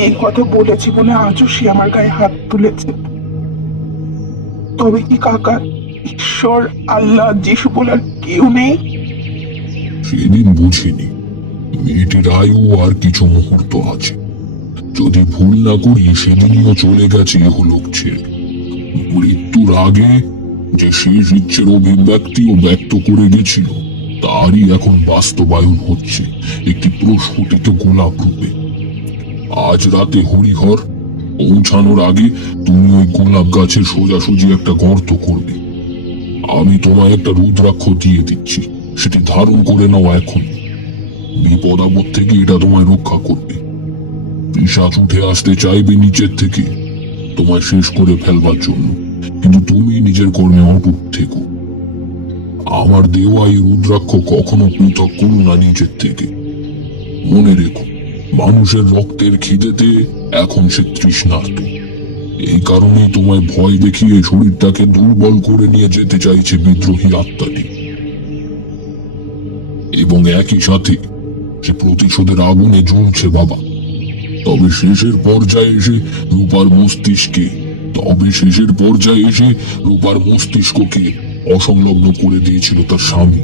এই কথা বলেছি বলে আজও সে আমার গায়ে হাত তুলেছে। তবে কি কাকা, ঈশ্বর, আল্লাহ, যিশু বলার কেউ নেই? সেদিন বুঝিনি মেয়েটির আয়ু আর কিছু মুহূর্ত আছে। যদি ভুল না করি সেদিনও চলে গেছে ইহলোক ছেড়ে। মৃত্যুর আগে যে শেষ ইচ্ছের অভিব্যক্তিও ব্যক্ত করে গেছিল, তারই এখন বাস্তবায়ন হচ্ছে একটি প্রস্ফুটিত গোলাপ রূপে। আজ রাতে হরিহর পৌঁছানোর আগে তুমি ওই গোলাপ গাছের সোজাসুজি একটা গর্ত করবে। আমি তোমায় একটা রুদ্রাক্ষ দিয়ে দিচ্ছি, সেটি ধারণ করে নাও এখন। বিপদ আপদ থেকে এটা তোমায় রক্ষা করবে। পিশাচ উঠে আসতে চাইবে নিচের থেকে তোমায় শেষ করে ফেলবার জন্য, কিন্তু তুমি নিজের কর্মে অটুট থেকো। আমার দেওয়া এই রুদ্রাক্ষ কখনো পৃথক করো না নিজের থেকে। মনে রেখো, মানুষের রক্তের খিদেতে এখন সে তৃষ্ণার্ত। এই কারণেই তোমায় ভয় দেখিয়ে শরীরটাকে দুর্বল করে নিয়ে যেতে চাইছে বিদ্রোহী আত্মাটি। এবং একই সাথে সে প্রতিশোধের আগুনে জ্বলছে বাবা। তবে শেষের পর্যায়ে এসে রূপার মস্তিষ্ককে অসংলগ্ন করে দিয়েছিল তার স্বামী।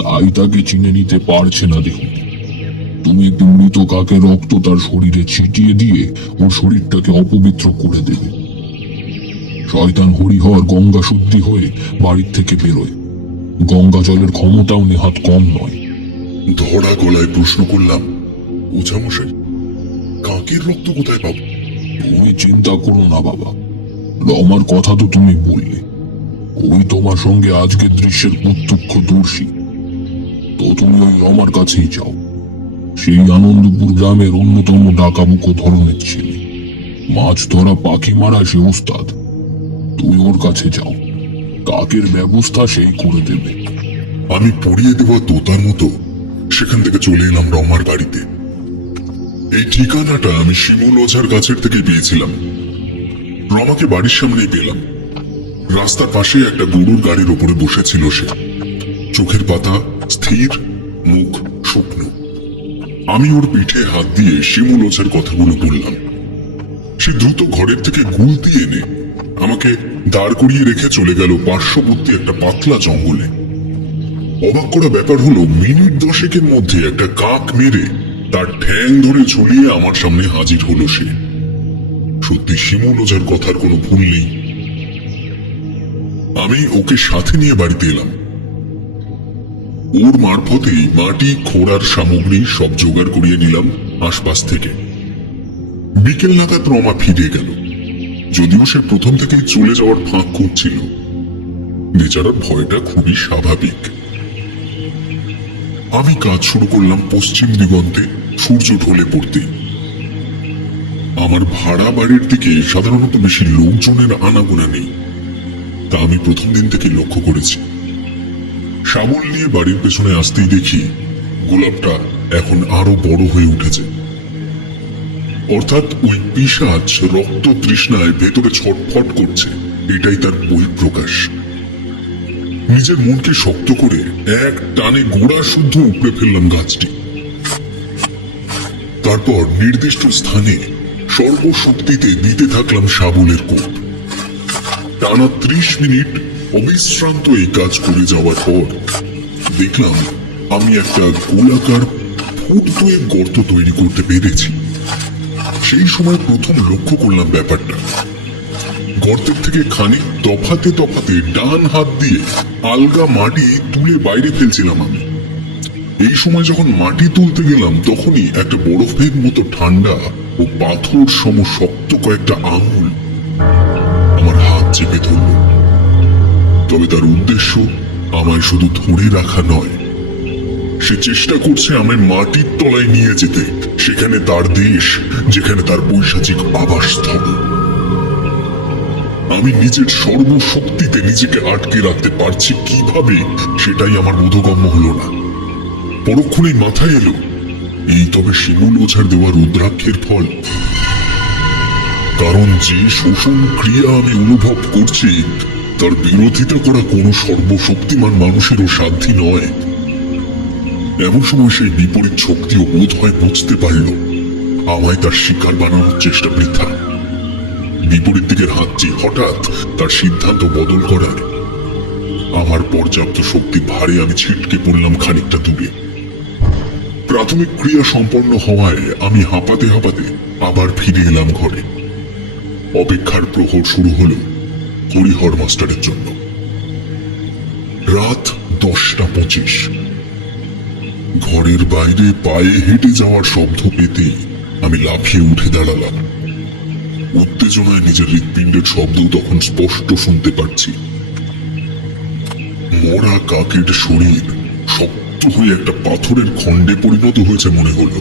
তাই তাকে চিনে নিতে পারছে না। দেখুন, তুমি একটি মৃত কাকের রক্ত তার শরীরে ছিটিয়ে দিয়ে ওর শরীরটাকে অপবিত্র করে দেবে। শয়তান হরিহর গঙ্গা শুদ্ধি হয়ে বাড়ির থেকে বেরোয়। গঙ্গা জলের ক্ষমতাও নেহাত কম নয়। ধরা গলায় প্রশ্ন করলাম, ওঝামশাই, কাকের রক্ত কোথায় পাবো? তুমি চিন্তা করো না বাবা, রমার কথা তো তুমি বললে। ওই তোমার সঙ্গে আজকের দৃশ্যের প্রত্যক্ষদর্শী। তো তুমি ওই রমার কাছেই যাও। সেই আনন্দপুর গ্রামের অন্যতম ডাকাবুকো ধরনের ছেলে, মাছ ধরা পাখি মারা সে ওস্তাদ। তুমি ওর কাছে যাও, কাকের ব্যবস্থা সেই করে দেবে। আমি পড়িয়ে দেওয়া তোতার মতো সেখান থেকে চলে এলাম রমার বাড়িতে। এই ঠিকানাটা আমি শিমুল ওঝার কাছের থেকে পেয়েছিলাম। রমাকে বাড়ির সামনেই পেলাম। রাস্তার পাশে একটা গরুর গাড়ির ওপরে বসেছিল সে, চোখের পাতা স্থির, মুখ শুকনো। আমি ওর পিঠে হাত দিয়ে শিমুল ওঝার কথাগুলো বললাম। সে দ্রুত ঘরের থেকে গুলতি এনে আমাকে দাঁড় করিয়ে রেখে চলে গেল পার্শ্ববর্তী একটা পাতলা জঙ্গলে। অবাক করা ব্যাপার হলো, মিনিট 10 মধ্যে একটা কাক মেরে তার ঠ্যাং ধরে ঝুলিয়ে আমার সামনে হাজির হলো সে। সত্যি শিমুল ওঝার কথার কোনো ভুল নেই। আমি ওকে সাথে নিয়ে বাড়িতে এলাম। ওর মারফতেই মাটি খোঁড়ার সামগ্রী সব জোগাড় করিয়ে নিলাম আশপাশ থেকে। বিকেল নাগাদ রমা ফিরে গেল, যদিও সে প্রথম থেকেই চলে যাওয়ার ফাঁক করছিল। বেচারার ভয়টা খুবই স্বাভাবিক। আমি কাজ শুরু করলাম পশ্চিম দিগন্তে সূর্য ঢলে পড়তে। আমার ভাড়া বাড়ির দিকে সাধারণত বেশি লোকজনের আনাগোনা নেই, তা আমি প্রথম দিন থেকে লক্ষ্য করেছি। শাবল নিয়ে বাড়ির পেছনে আসতেই দেখি গোলাপটা এখন আরো বড় হয়ে উঠেছে। অর্থাৎ ওই পিশাচ রক্ত তৃষ্ণায় ভেতরে ছটফট করছে, এটাই তার বহিঃপ্রকাশ। নিজের মনকে শক্ত করে এক টানে গোড়া শুদ্ধ উপড়ে ফেললাম গাছটি। তারপর নির্দিষ্ট স্থানে সর্বশক্তিতে দিতে থাকলাম শাবলের কোপ। টানা 30 মিনিট অবিশ্রান্ত এই কাজ করে যাওয়ার পর দেখলাম আমি একটা গোলাকার ফুট 2 গর্ত তৈরি করতে পেরেছি। সেই সময় প্রথম লক্ষ্য করলাম ব্যাপারটা। গর্তের থেকে খানিক তফাতে তফাতে ডান হাত দিয়ে আলগা মাটি তুলে বাইরে ফেলছিলাম আমি। এই সময় যখন মাটি তুলতে গেলাম, তখনই একটা বরফের মতো ঠান্ডা ও পাথর সম শক্ত কয়েকটা আঙুল আমার হাত চেপে ধরল। তবে তার উদ্দেশ্য আমায় শুধু ধরে রাখা নয়, সে চেষ্টা করছে আমায় মাটির তলায় নিয়ে যেতে, সেখানে তার দেশ, যেখানে তার পৈশাচিক আবাসস্থল। আমি নিজের সর্বশক্তিতে নিজেকে আটকে রাখতে পারছি কিভাবে, সেটাই আমার বোধগম্য হলো না। পরক্ষণেই মাথায় এলো এই তবে শিমুল ওঝার দেওয়া রুদ্রাক্ষের ফল। কারণ যে শোষণ ক্রিয়া আমি অনুভব করছি তার বিরোধিতা করা কোনো সর্বশক্তিমান মানুষেরও সাধ্যি নয়। এমন সময় সেই বিপরীত শক্তিও বোধ হয় বুঝতে পারল আমায় তার শিকার বানানোর চেষ্টা বৃথা। বিপরীত দিকের হাতটি হঠাৎ তার সিদ্ধান্ত বদল করায় আমার পর্যাপ্ত শক্তি ভারে আমি ছিটকে পড়লাম খানিকটা দূরে। প্রাথমিক ক্রিয়া সম্পন্ন হওয়ায় আমি হাঁপাতে হাঁপাতে আবার ফিরে এলাম ঘরে। অপেক্ষার প্রহর শুরু হলো হরিহর মাস্টারের জন্য। রাত 10:25। ঘরের বাইরে পায়ে হেঁটে যাওয়ার শব্দ পেতেই আমি লাফিয়ে উঠে দাঁড়ালাম। উত্তেজনায় নিজের হৃৎপিণ্ডের শব্দ তখন স্পষ্ট শুনতে পাচ্ছি। মরা কাকের শরীর শক্ত হয়ে একটা পাথরের খণ্ডে পরিণত হয়েছে মনে হলো।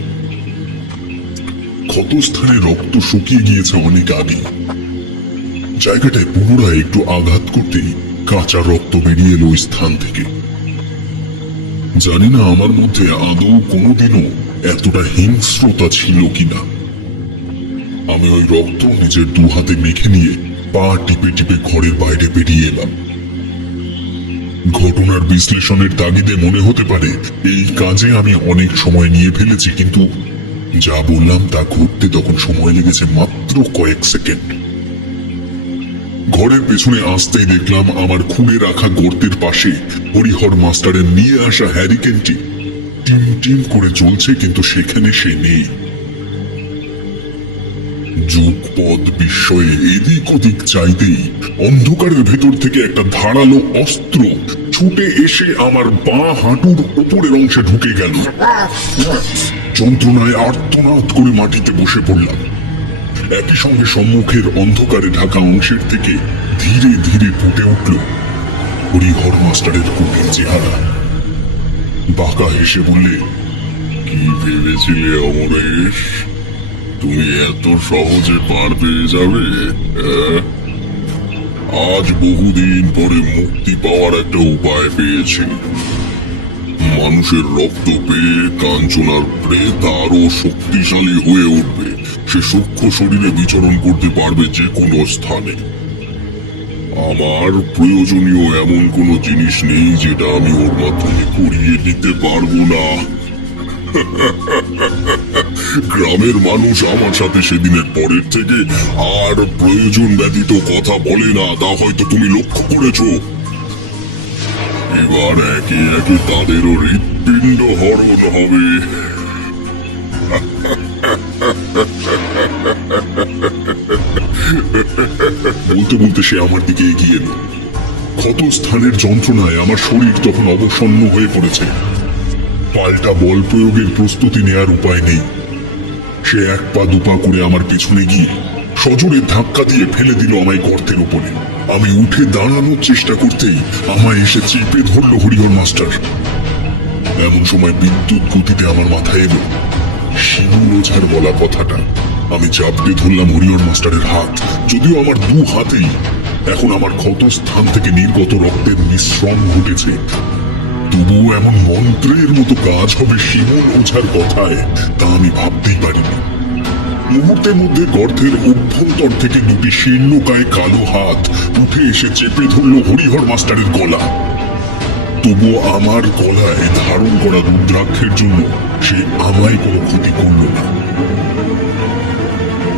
ক্ষতস্থানে রক্ত শুকিয়ে গিয়েছে অনেক আগে। জায়গাটায় পুনরায় একটু আঘাত করতেই কাঁচা রক্ত বেরিয়ে এলো ওই স্থান থেকে। জানি না আমার মধ্যে আদৌ কোনোদিনও এতটা হিংস্রতা ছিল কিনা। আমি ওই রক্ত নিজের দু হাতে মেখে নিয়ে পা টিপে টিপে ঘরের বাইরে বেরিয়ে এলাম। ঘটনার বিশ্লেষণের তাগিদে মনে হতে পারে এই কাজে আমি অনেক সময় নিয়ে ফেলেছি, কিন্তু যা বললাম তা ঘটতে তখন সময় লেগেছে মাত্র কয়েক সেকেন্ড। ঘরের পেছনে আসতেই দেখলাম আমার খুলে রাখা গর্তের পাশে হরিহর মাস্টারের নিয়ে আসা হ্যারিকেনটি টিম টিম করে জ্বলছে, কিন্তু সেখানে সে নেই। যুগপৎ বিস্ময়ে এদিক ওদিক চাইতেই অন্ধকারের ভেতর থেকে একটা ধারালো অস্ত্র ছুটে এসে আমার বাঁ হাঁটুর উপরের অংশে ঢুকে গেল। যন্ত্রণায় আর্তনাদ করে মাটিতে বসে পড়লাম। একই সঙ্গে সম্মুখের অন্ধকারে ঢাকা অংশের থেকে ধীরে ধীরে ফুটে উঠল হরিহর মাস্টারের কুটির চেহারা। বাঁকা হেসে বললে, কি ভেবেছিলে অমরেশ? তুমি এত সহজে পার পেয়ে যাবে? আজ বহুদিন পরে মুক্তি পাওয়ার একটা উপায় পেয়েছি। মানুষের রক্ত পেয়ে কাঞ্চনার প্রেত আরো শক্তিশালী হয়ে উঠবে। সে সূক্ষ্ম শরীরে বিচরণ করতে পারবে যে কোনো স্থানে। আমার প্রয়োজনীয় এমন কোনো জিনিস নেই যেটা আমি ওর মাধ্যমে করিয়ে নিতে পারবো না। গ্রামের মানুষ আমার সাথে সেদিনের পরের থেকে আর প্রয়োজন ব্যতীত কথা বলে না, তা হয়তো তুমি লক্ষ্য করেছো। এবার একে একে তাদেরও হৃৎপিণ্ড হরণ হবে। বলতে বলতে সে আমার দিকে এগিয়ে এলো। ক্ষত স্থানের যন্ত্রণায় আমার শরীর তখন অবসন্ন হয়ে পড়েছে। পাল্টা বল প্রয়োগের প্রস্তুতি নেয়ার উপায় নেই। সে এক পা দুপা করে আমার পেছনে গিয়ে সজোরে ধাক্কা দিয়ে ফেলে দিল আমায় গর্তের উপরে। আমি উঠে দাঁড়ানোর চেষ্টা করতেই আমায় এসে চেপে ধরল হরিহর মাস্টার। এমন সময় বিদ্যুৎ গতিতে আমার মাথায় এলো শিমুল ওঝার বলা কথাটা। আমি চাপড়ে ধরলাম হরিহর মাস্টারের হাত। যদিও আমার দু হাতেই এখন আমার ক্ষত স্থান থেকে নির্গত রক্তের মিশ্রণ ঘটেছে, তবুও এমন মন্ত্রের মতো কাজ হবে শিমুল ওঝার কথায় তা আমি ভাবতেই পারিনি। মুহূর্তের মধ্যে গর্তের অভ্যন্তর থেকে দুটি শীর্ণকায় কালো হাত উঠে এসে চেপে ধরল হরিহর মাস্টারের গলা। তবুও আমার গলায় ধারণ করা রুদ্রাক্ষের জন্য সে আমায় কোনো ক্ষতি করল না।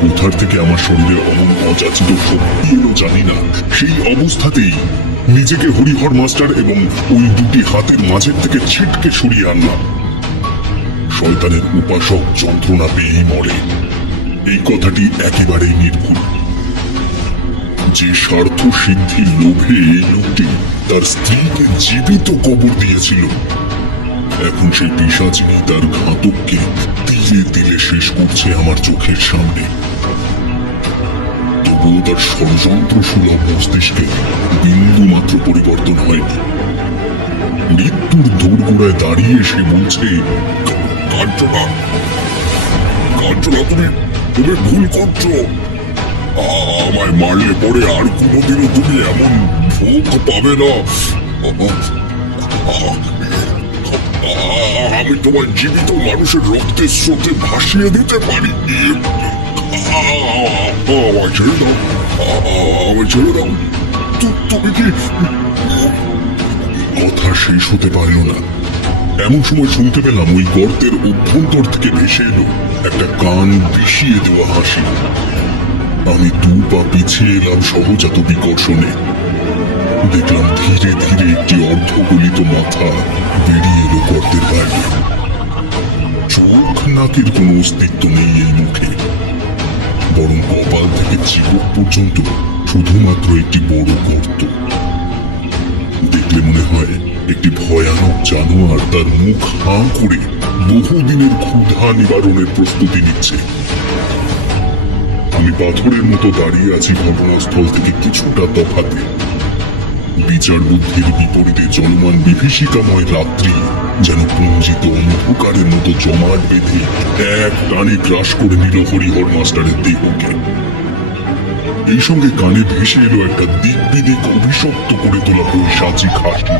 কোথার থেকে আমার শরীরে অমন অযাচিত শক্তি এলো জানি না। সেই অবস্থাতেই নিজেকে হরিহর মাস্টার এবং ওই দুটি হাতের মাঝের থেকে ছিটকে সরিয়ে আনলাম। শয়তানের উপাসক যন্ত্রণা পেয়েই মরে, এই কথাটি একেবারেই নির্ভুল। যে স্বার্থ সিদ্ধির লোভে এই লোকটি তার স্ত্রীকে জীবিত কবর দিয়েছিল, এখন সেই পিশাচিনী তার ঘাতককে তিলে তিলে শেষ করছে আমার চোখের সামনে। তবুও তার ষড়যন্ত্র সুলভ মস্তিষ্কে বিন্দু মাত্র পরিবর্তন হয়নি। মৃত্যুর দোরগোড়ায় দাঁড়িয়ে সে বলছে, কাঞ্চনা, কাঞ্চনা, তুমি ভুল করছো। আমায় মারলে পরে আর কোনোদিনও তুমি এমন ভোগ পাবে না। আমি তোমার জীবিত মানুষের রক্তের স্রোতে ভাসিয়ে দিতে পারি। আমায় ছেড়ে দাও, আমায় ছেড়ে দাও। তুমি কি? কথা শেষ হতে পারল না। এমন সময় শুনতে পেলাম ওই গর্তের অভ্যন্তর থেকে ভেসে এলো একটা কান বিষিয়ে দেওয়া হাসি। আমি দু পা পিছিয়ে এলাম সহজাত বিকর্ষণে। দেখলাম ধীরে ধীরে একটি অর্ধগলিত মাথা বেরিয়ে এলো গর্তের বাইরে। চোখ নাকের কোনো অস্তিত্ব নেই এই মুখে, বরং কপাল থেকে চিবুক পর্যন্ত শুধুমাত্র একটি বড় গর্ত। দেখলে মনে হয় একটি ভয়ানক জানোয়ার তার মুখ হাঁ করে বহুদিনের ক্ষুধা নিবারণের প্রস্তুতি নিচ্ছে। আমি পাথরের মতো দাঁড়িয়ে আছি ঘটনাস্থল থেকে কিছুটা তফাতে। বিচার বুদ্ধির বিপরীতে চলমান বিভীষিকাময় রাত্রি যেন পুঞ্জিত অন্ধকারের মতো জমাট বেঁধে এক টানে গ্রাস করে নিল হরিহর মাস্টারের দেহকে। এই সঙ্গে কানে ভেসে এলো একটা দিক বিদিক অভিশপ্ত করে তোলা পৈশাচিক হাসি।